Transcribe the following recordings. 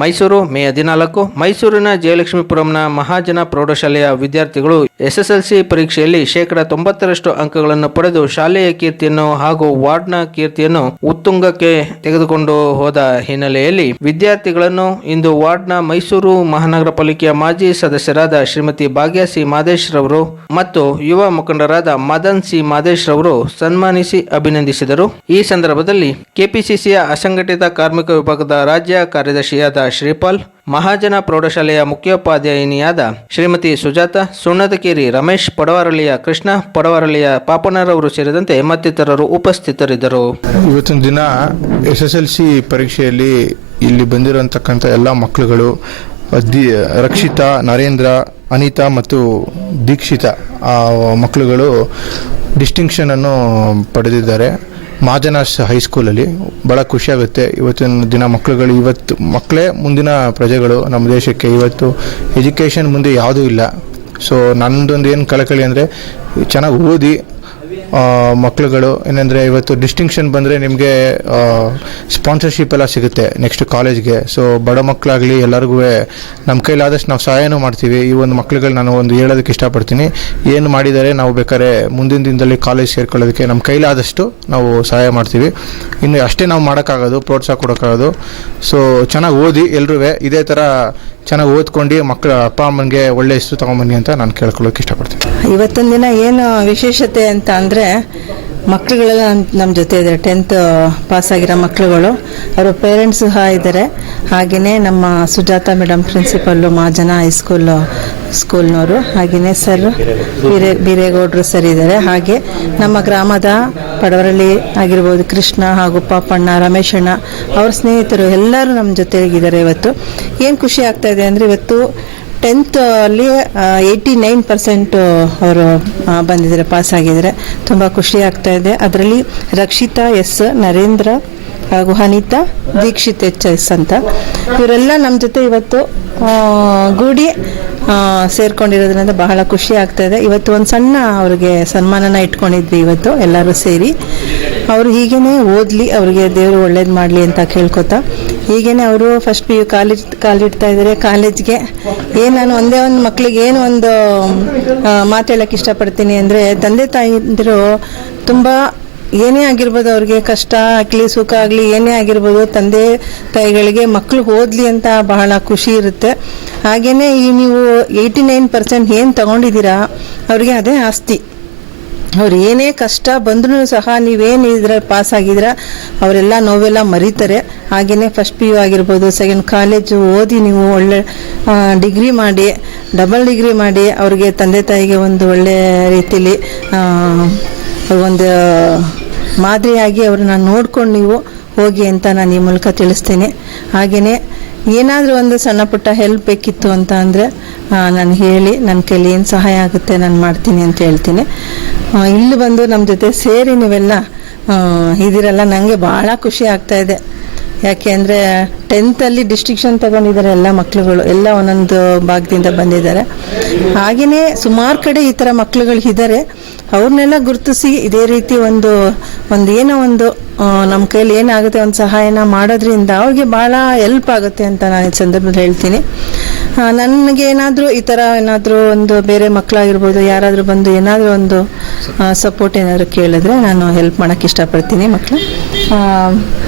ಮೈಸೂರು ಮೇ ಹದಿನಾಲ್ಕು. ಮೈಸೂರಿನ ಜಯಲಕ್ಷ್ಮೀಪುರಂನ ಮಹಾಜನ ಪ್ರೌಢಶಾಲೆಯ ವಿದ್ಯಾರ್ಥಿಗಳು ಎಸ್ಎಸ್ಎಲ್ಸಿ ಪರೀಕ್ಷೆಯಲ್ಲಿ ಶೇಕಡ ತೊಂಬತ್ತರಷ್ಟು ಅಂಕಗಳನ್ನು ಪಡೆದು ಶಾಲೆಯ ಕೀರ್ತಿಯನ್ನು ಹಾಗೂ ವಾರ್ಡ್ನ ಕೀರ್ತಿಯನ್ನು ಉತ್ತುಂಗಕ್ಕೆ ತೆಗೆದುಕೊಂಡು ಹೋದ ಹಿನ್ನೆಲೆಯಲ್ಲಿ ವಿದ್ಯಾರ್ಥಿಗಳನ್ನು ಇಂದು ವಾರ್ಡ್ನ ಮೈಸೂರು ಮಹಾನಗರ ಪಾಲಿಕೆಯ ಮಾಜಿ ಸದಸ್ಯರಾದ ಶ್ರೀಮತಿ ಭಾಗ್ಯ ಸಿ ಮಾದೇಶ್ ರವರು ಮತ್ತು ಯುವ ಮುಖಂಡರಾದ ಮದನ್ ಸಿ ಮಾದೇಶ್ ರವರು ಸನ್ಮಾನಿಸಿ ಅಭಿನಂದಿಸಿದರು. ಈ ಸಂದರ್ಭದಲ್ಲಿ ಕೆಪಿಸಿಸಿಯ ಅಸಂಘಟಿತ ಕಾರ್ಮಿಕ ವಿಭಾಗದ ರಾಜ್ಯ ಕಾರ್ಯದರ್ಶಿಯಾದ ಶ್ರೀಪಾಲ್, ಮಹಾಜನ ಪ್ರೌಢಶಾಲೆಯ ಮುಖ್ಯೋಪಾಧ್ಯಾಯಿನಿಯಾದ ಶ್ರೀಮತಿ ಸುಜಾತ, ಸುಣ್ಣದಕೇರಿ ರಮೇಶ್ ಪಡವರಳ್ಳಿಯ ಕೃಷ್ಣ ಪಡವಾರಳ್ಳಿಯ ಪಾಪನರವರು ಸೇರಿದಂತೆ ಮತ್ತಿತರರು ಉಪಸ್ಥಿತರಿದ್ದರು. ಇವತ್ತಿನ ದಿನ ಎಸ್ ಎಸ್ ಎಲ್ ಸಿ ಪರೀಕ್ಷೆಯಲ್ಲಿ ಇಲ್ಲಿ ಬಂದಿರತಕ್ಕಂಥ ಎಲ್ಲ ಮಕ್ಕಳುಗಳು ದಿ ರಕ್ಷಿತಾ, ನರೇಂದ್ರ, ಅನಿತಾ ಮತ್ತು ದೀಕ್ಷಿತ ಆ ಮಕ್ಕಳುಗಳು ಡಿಸ್ಟಿಂಕ್ಷನನ್ನು ಪಡೆದಿದ್ದಾರೆ. ಮಾಜನಾಸ್ ಹೈಸ್ಕೂಲಲ್ಲಿ ಭಾಳ ಖುಷಿಯಾಗುತ್ತೆ ಇವತ್ತಿನ ದಿನ ಮಕ್ಕಳುಗಳು, ಇವತ್ತು ಮಕ್ಕಳೇ ಮುಂದಿನ ಪ್ರಜೆಗಳು ನಮ್ಮ ದೇಶಕ್ಕೆ. ಇವತ್ತು ಎಜುಕೇಷನ್ ಮುಂದೆ ಯಾವುದೂ ಇಲ್ಲ. ಸೊ ನನ್ನದೊಂದು ಏನು ಕಳಕಳಿ ಅಂದರೆ, ಚೆನ್ನಾಗಿ ಓದಿ ಮಕ್ಕಳುಗಳು. ಏನಂದರೆ ಇವತ್ತು ಡಿಸ್ಟಿಂಕ್ಷನ್ ಬಂದರೆ ನಿಮಗೆ ಸ್ಪಾನ್ಸರ್ಶಿಪ್ ಎಲ್ಲ ಸಿಗುತ್ತೆ ನೆಕ್ಸ್ಟ್ ಕಾಲೇಜ್ಗೆ ಸೊ ಬಡ ಮಕ್ಕಳಾಗಲಿ ಎಲ್ಲರಿಗೂ ನಮ್ಮ ಕೈಲಾದಷ್ಟು ನಾವು ಸಹಾಯನೂ ಮಾಡ್ತೀವಿ. ಈ ಒಂದು ಮಕ್ಕಳುಗಳು ನಾನು ಒಂದು ಹೇಳೋದಕ್ಕೆ ಇಷ್ಟಪಡ್ತೀನಿ. ಏನು ಮಾಡಿದರೆ ನಾವು ಬೇಕಾದ್ರೆ ಮುಂದಿನ ದಿನದಲ್ಲಿ ಕಾಲೇಜ್ ಸೇರ್ಕೊಳ್ಳೋದಕ್ಕೆ ನಮ್ಮ ಕೈಲಾದಷ್ಟು ನಾವು ಸಹಾಯ ಮಾಡ್ತೀವಿ. ಇನ್ನು ಅಷ್ಟೇ ನಾವು ಮಾಡೋಕ್ಕಾಗೋದು, ಪ್ರೋತ್ಸಾಹ ಕೊಡೋಕ್ಕಾಗೋದು. ಸೊ ಚೆನ್ನಾಗಿ ಓದಿ ಎಲ್ಲರೂ ಇದೇ ಥರ ಚೆನ್ನಾಗಿ ಓದ್ಕೊಂಡು ಮಕ್ಕಳ ಅಪ್ಪ, ಅಮ್ಮನಿಗೆ ಒಳ್ಳೆಯ ಹೆಸರು ತೊಗೊಂಬನ್ನಿ ಅಂತ ನಾನು ಕೇಳ್ಕೊಳ್ಳೋಕೆ ಇಷ್ಟಪಡ್ತೀನಿ. ಇವತ್ತೊಂದು ದಿನ ಏನು ವಿಶೇಷತೆ ಅಂತ ಅಂದರೆ ಮಕ್ಕಳುಗಳೆಲ್ಲ ನಮ್ಮ ಜೊತೆ ಇದ್ದಾರೆ. ಟೆಂತ್ ಪಾಸ್ ಆಗಿರೋ ಮಕ್ಕಳುಗಳು. ಅವರ ಪೇರೆಂಟ್ಸ್ ಸಹ ಇದ್ದಾರೆ. ಹಾಗೆಯೇ ನಮ್ಮ ಸುಜಾತ ಮೇಡಮ್ ಪ್ರಿನ್ಸಿಪಲ್ಲು ಮಾಜನ ಹೈಸ್ಕೂಲ್ ಸ್ಕೂಲ್ನವರು ಹಾಗೆಯೇ ಸರ್ ಬೀರೇ ಬೀರೇಗೌಡರು ಸರ್ ಇದ್ದಾರೆ. ಹಾಗೆ ನಮ್ಮ ಗ್ರಾಮದ ಪಡವರಲ್ಲಿ ಆಗಿರ್ಬೋದು ಕೃಷ್ಣ ಹಾಗೂ ಪಾಪಣ್ಣ ರಮೇಶಣ್ಣ ಅವ್ರ ಸ್ನೇಹಿತರು ಎಲ್ಲರೂ ನಮ್ಮ ಜೊತೆಗಿದ್ದಾರೆ ಇವತ್ತು. ಏನು ಖುಷಿ ಆಗ್ತಾ ಇದೆ ಅಂದರೆ ಇವತ್ತು ಟೆಂತ್ ಅಲ್ಲಿ ಏಯ್ಟಿ ನೈನ್ ಪರ್ಸೆಂಟ್ ಅವರು ಬಂದಿದ್ದಾರೆ ಪಾಸ್ ಆಗಿದ್ದಾರೆ. ತುಂಬ ಖುಷಿ ಆಗ್ತಾ ಇದೆ. ಅದರಲ್ಲಿ ರಕ್ಷಿತಾ, ಎಸ್, ನರೇಂದ್ರ ಹಾಗೂ ಅನಿತಾ ದೀಕ್ಷಿತ್, ಎಚ್, ಎಸ್ ಅಂತ. ಇವರೆಲ್ಲ ನಮ್ಮ ಜೊತೆ ಇವತ್ತು ಗೂಡಿ ಸೇರ್ಕೊಂಡಿರೋದ್ರಿಂದ ಬಹಳ ಖುಷಿ ಆಗ್ತಾ ಇದೆ. ಇವತ್ತು ಒಂದು ಸಣ್ಣ ಅವ್ರಿಗೆ ಸನ್ಮಾನನ ಇಟ್ಕೊಂಡಿದ್ವಿ ಇವತ್ತು, ಎಲ್ಲರೂ ಸೇರಿ. ಅವರು ಹೀಗೇನೆ ಓದಲಿ, ಅವ್ರಿಗೆ ದೇವರು ಒಳ್ಳೇದು ಮಾಡಲಿ ಅಂತ ಕೇಳ್ಕೊತಾ. ಹೀಗೇನೆ ಅವರು ಫಸ್ಟ್ ಪಿ ಯು ಕಾಲೇಜ್ ಕಾಲಿಡ್ತಾ ಇದ್ದಾರೆ. ಕಾಲೇಜ್ಗೆ ಏನು ನಾನು ಒಂದೇ ಒಂದು ಮಕ್ಕಳಿಗೆ ಏನು ಒಂದು ಮಾತು ಹೇಳಕ್ಕೆ ಇಷ್ಟಪಡ್ತೀನಿ ಅಂದರೆ ತಂದೆ ತಾಯಿಂದರು ತುಂಬ ಏನೇ ಆಗಿರ್ಬೋದು ಅವ್ರಿಗೆ ಕಷ್ಟ ಆಗಲಿ, ಸುಖ ಆಗಲಿ, ಏನೇ ಆಗಿರ್ಬೋದು ತಂದೆ ತಾಯಿಗಳಿಗೆ ಮಕ್ಕಳು ಓದಲಿ ಅಂತ ಬಹಳ ಖುಷಿ ಇರುತ್ತೆ. ಹಾಗೆಯೇ ಈ ನೀವು ಏಯ್ಟಿ ನೈನ್ ಪರ್ಸೆಂಟ್ ಏನು ತಗೊಂಡಿದ್ದೀರಾ, ಅವ್ರಿಗೆ ಅದೇ ಆಸ್ತಿ. ಅವ್ರು ಏನೇ ಕಷ್ಟ ಬಂದ್ರೂ ಸಹ ನೀವೇನು ಇದ್ರ ಪಾಸ್ ಆಗಿದ್ರ ಅವರೆಲ್ಲ ನೋವೆಲ್ಲ ಮರೀತಾರೆ. ಹಾಗೆಯೇ ಫಸ್ಟ್ ಪಿ ಯು ಆಗಿರ್ಬೋದು ಸೆಕೆಂಡ್ ಕಾಲೇಜು ಓದಿ ನೀವು ಒಳ್ಳೆ ಡಿಗ್ರಿ ಮಾಡಿ ಡಬಲ್ ಡಿಗ್ರಿ ಮಾಡಿ ಅವ್ರಿಗೆ ತಂದೆ ತಾಯಿಗೆ ಒಂದು ಒಳ್ಳೆ ರೀತಿಲಿ ಒಂದು ಮಾದರಿಯಾಗಿ ಅವ್ರನ್ನ ನೋಡ್ಕೊಂಡು ನೀವು ಹೋಗಿ ಅಂತ ನಾನು ಈ ಮೂಲಕ ತಿಳಿಸ್ತೀನಿ. ಹಾಗೆಯೇ ಏನಾದರೂ ಒಂದು ಸಣ್ಣ ಪುಟ್ಟ ಹೆಲ್ಪ್ ಬೇಕಿತ್ತು ಅಂತ ಅಂದರೆ ನಾನು ಹೇಳಿ ನನ್ನ ಕೈಲಿ ಏನು ಸಹಾಯ ಆಗುತ್ತೆ ನಾನು ಮಾಡ್ತೀನಿ ಅಂತ ಹೇಳ್ತೀನಿ. ಇಲ್ಲಿ ಬಂದು ನಮ್ಮ ಜೊತೆ ಸೇರಿ ನೀವೆಲ್ಲ ಇದಿರಲ್ಲ ನನಗೆ ಭಾಳ ಖುಷಿ ಆಗ್ತಾ ಇದೆ. ಯಾಕೆ ಅಂದರೆ ಟೆಂತಲ್ಲಿ ಡಿಸ್ಟಿಕ್ಷನ್ ತಗೊಂಡಿದ್ದಾರೆ ಎಲ್ಲ ಮಕ್ಕಳುಗಳು ಎಲ್ಲ ಒಂದೊಂದು ಭಾಗದಿಂದ ಬಂದಿದ್ದಾರೆ. ಹಾಗೆಯೇ ಸುಮಾರು ಕಡೆ ಈ ಥರ ಮಕ್ಳುಗಳು ಇದ್ದಾರೆ. ಅವ್ರನ್ನೆಲ್ಲ ಗುರುತಿಸಿ ಇದೇ ರೀತಿ ಒಂದು ಒಂದು ಏನೋ ಒಂದು ನಮ್ಮ ಕೈಯಲ್ಲಿ ಏನಾಗುತ್ತೆ, ಒಂದು ಸಹಾಯನ ಮಾಡೋದ್ರಿಂದ ಅವ್ರಿಗೆ ಭಾಳ ಹೆಲ್ಪ್ ಆಗುತ್ತೆ ಅಂತ ನಾನು ಈ ಸಂದರ್ಭದಲ್ಲಿ ಹೇಳ್ತೀನಿ. ನನಗೆ ಏನಾದರೂ ಈ ಥರ ಏನಾದರೂ ಒಂದು ಬೇರೆ ಮಕ್ಕಳಾಗಿರ್ಬೋದು ಯಾರಾದರೂ ಬಂದು ಏನಾದರೂ ಒಂದು ಸಪೋರ್ಟ್ ಏನಾದರೂ ಕೇಳಿದ್ರೆ ನಾನು ಹೆಲ್ಪ್ ಮಾಡೋಕ್ಕೆ ಇಷ್ಟಪಡ್ತೀನಿ ಮಕ್ಕಳು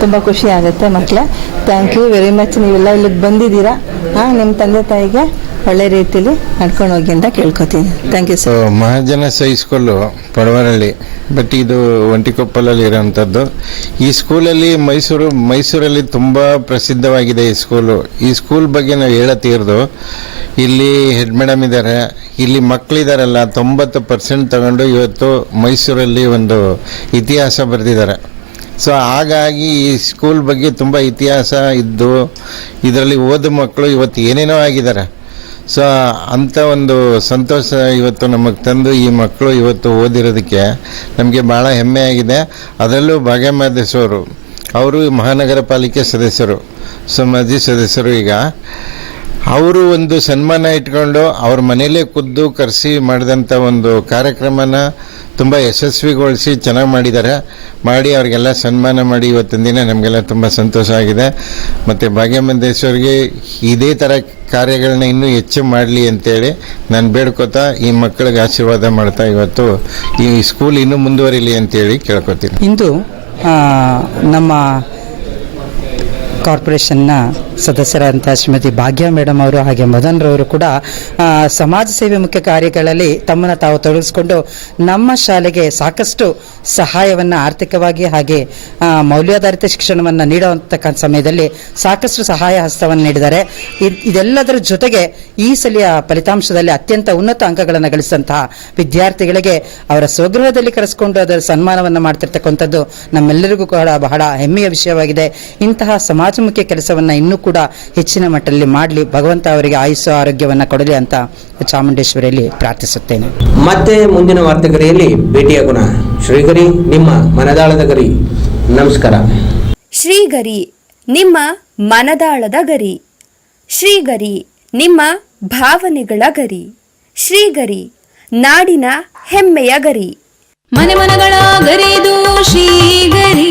ತುಂಬ ಖುಷಿ ಆಗುತ್ತೆ ಮಕ್ಕಳೇ ಥ್ಯಾಂಕ್ ಯು ವೆರಿ ಮಚ್ ನೀವೆಲ್ಲ ಇಲ್ಲಿಗೆ ಬಂದಿದ್ದೀರಾ? ಹಾಂ ನಿಮ್ಮ ತಂದೆ ತಾಯಿಗೆ ಒಳ್ಳೆ ರೀತಿಲಿ ನಡ್ಕೊಂಡು ಹೋಗಿ ಅಂತ ಕೇಳ್ಕೊತೀನಿ. ಥ್ಯಾಂಕ್ ಯು ಸರ್ ಮಹಾಜನ ಸೈ ಸ್ಕೂಲು ಪಡವರಳ್ಳಿ ಬಟ್ ಇದು ಒಂಟಿಕೊಪ್ಪಲಲ್ಲಿ ಇರೋವಂಥದ್ದು ಈ ಸ್ಕೂಲಲ್ಲಿ ಮೈಸೂರು, ಮೈಸೂರಲ್ಲಿ ತುಂಬ ಪ್ರಸಿದ್ಧವಾಗಿದೆ ಈ ಸ್ಕೂಲು ಈ ಸ್ಕೂಲ್ ಬಗ್ಗೆ ನಾವು ಹೇಳತ್ತೀರ್ದು ಇಲ್ಲಿ ಹೆಡ್ ಮೇಡಮ್ ಇದ್ದಾರೆ ಇಲ್ಲಿ ಮಕ್ಕಳಿದಾರಲ್ಲ ತೊಂಬತ್ತು ಪರ್ಸೆಂಟ್ ತಗೊಂಡು ಇವತ್ತು ಮೈಸೂರಲ್ಲಿ ಒಂದು ಇತಿಹಾಸ ಬರೆದಿದ್ದಾರೆ. ಸೊ ಹಾಗಾಗಿ ಈ ಸ್ಕೂಲ್ ಬಗ್ಗೆ ತುಂಬ ಇತಿಹಾಸ ಇದ್ದು, ಇದರಲ್ಲಿ ಓದು ಮಕ್ಕಳು ಇವತ್ತು ಏನೇನೋ ಆಗಿದ್ದಾರೆ. ಸೊ ಅಂಥ ಒಂದು ಸಂತೋಷ ಇವತ್ತು ನಮಗೆ ತಂದು ಈ ಮಕ್ಕಳು ಇವತ್ತು ಓದಿರೋದಕ್ಕೆ ನಮಗೆ ಭಾಳ ಹೆಮ್ಮೆ ಆಗಿದೆ. ಅದರಲ್ಲೂ ಭಾಗ್ಯಮಾದೇಶವರು, ಅವರು ಮಹಾನಗರ ಪಾಲಿಕೆ ಸದಸ್ಯರು ಸೊ ಮಾಜಿ ಸದಸ್ಯರು ಈಗ. ಅವರು ಒಂದು ಸನ್ಮಾನ ಇಟ್ಕೊಂಡು ಅವ್ರ ಮನೇಲೇ ಖುದ್ದು ಕರೆಸಿ ಮಾಡಿದಂಥ ಒಂದು ಕಾರ್ಯಕ್ರಮನ ತುಂಬ ಯಶಸ್ವಿಗೊಳಿಸಿ ಚೆನ್ನಾಗಿ ಮಾಡಿದ್ದಾರೆ ಮಾಡಿ ಅವರಿಗೆಲ್ಲ ಸನ್ಮಾನ ಮಾಡಿ ಇವತ್ತಿನ ದಿನ ನಮಗೆಲ್ಲ ತುಂಬ ಸಂತೋಷ ಆಗಿದೆ. ಮತ್ತು ಭಾಗ್ಯಮಂದೇಶ್ವರಿಗೆ ಇದೇ ಥರ ಕಾರ್ಯಗಳನ್ನ ಇನ್ನೂ ಹೆಚ್ಚು ಮಾಡಲಿ ಅಂತೇಳಿ ನಾನು ಬೇಡ್ಕೋತಾ ಈ ಮಕ್ಕಳಿಗೆ ಆಶೀರ್ವಾದ ಮಾಡ್ತಾ ಇವತ್ತು ಈ ಸ್ಕೂಲ್ ಇನ್ನೂ ಮುಂದುವರಿಲಿ ಅಂತೇಳಿ ಕೇಳ್ಕೊತೀನಿ. ಇಂದು ನಮ್ಮ ಕಾರ್ಪೊರೇಷನ್ನ ಸದಸ್ಯರಾದಂಥ ಶ್ರೀಮತಿ ಭಾಗ್ಯ ಮೇಡಮ್ ಅವರು ಹಾಗೆ ಮದನ್ ರವರು ಕೂಡ ಸಮಾಜ ಸೇವೆ ಮುಖ್ಯ ಕಾರ್ಯಗಳಲ್ಲಿ ತಮ್ಮನ್ನು ತಾವು ತೊಡಗಿಸಿಕೊಂಡು ನಮ್ಮ ಶಾಲೆಗೆ ಸಾಕಷ್ಟು ಸಹಾಯವನ್ನು ಆರ್ಥಿಕವಾಗಿ ಹಾಗೆ ಮೌಲ್ಯಾಧಾರಿತ ಶಿಕ್ಷಣವನ್ನು ನೀಡುವಂಥ ಸಮಯದಲ್ಲಿ ಸಾಕಷ್ಟು ಸಹಾಯ ಹಸ್ತವನ್ನು ನೀಡಿದ್ದಾರೆ. ಇದ್- ಇದೆಲ್ಲದರ ಜೊತೆಗೆ ಈ ಸಲಿಯ ಫಲಿತಾಂಶದಲ್ಲಿ ಅತ್ಯಂತ ಉನ್ನತ ಅಂಕಗಳನ್ನು ಗಳಿಸಿದಂತಹ ವಿದ್ಯಾರ್ಥಿಗಳಿಗೆ ಅವರ ಸ್ವಗೃಹದಲ್ಲಿ ಕರೆಸಿಕೊಂಡು ಅದರ ಸನ್ಮಾನವನ್ನು ಮಾಡ್ತಿರ್ತಕ್ಕಂಥದ್ದು ನಮ್ಮೆಲ್ಲರಿಗೂ ಕೂಡ ಬಹಳ ಹೆಮ್ಮೆಯ ವಿಷಯವಾಗಿದೆ. ಇಂತಹ ಸಮಾಜಮುಖಿ ಕೆಲಸವನ್ನು ಇನ್ನೂ ಕೂಡ ಹೆಚ್ಚಿನ ಮಟ್ಟದಲ್ಲಿ ಮಾಡಲಿ. ಭಗವಂತ ಅವರಿಗೆ ಆಯುಸ್ಸು ಆರೋಗ್ಯವನ್ನು ಕೊಡಲಿ ಅಂತ ಚಾಮುಂಡೇಶ್ವರಿಯಲ್ಲಿ ಪ್ರಾರ್ಥಿಸುತ್ತೇನೆ. ಮತ್ತೆ ಮುಂದಿನ ವಾರ್ತೆಗರಿಯಲ್ಲಿ ಭೇಟಿಯಾಗೋಣ ಶ್ರೀಗರಿ ನಿಮ್ಮ ಮನದಾಳದ ಗರಿ. ನಮಸ್ಕಾರ. ಶ್ರೀಗರಿ ನಿಮ್ಮ ಮನದಾಳದ ಗರಿ. ಶ್ರೀಗರಿ ನಿಮ್ಮ ಭಾವನೆಗಳ ಗರಿ. ಶ್ರೀಗರಿ ನಾಡಿನ ಹೆಮ್ಮೆಯ ಗರಿ. ಮನೆ ಮನಗಳ ಗರಿದು ಶ್ರೀಗರಿ.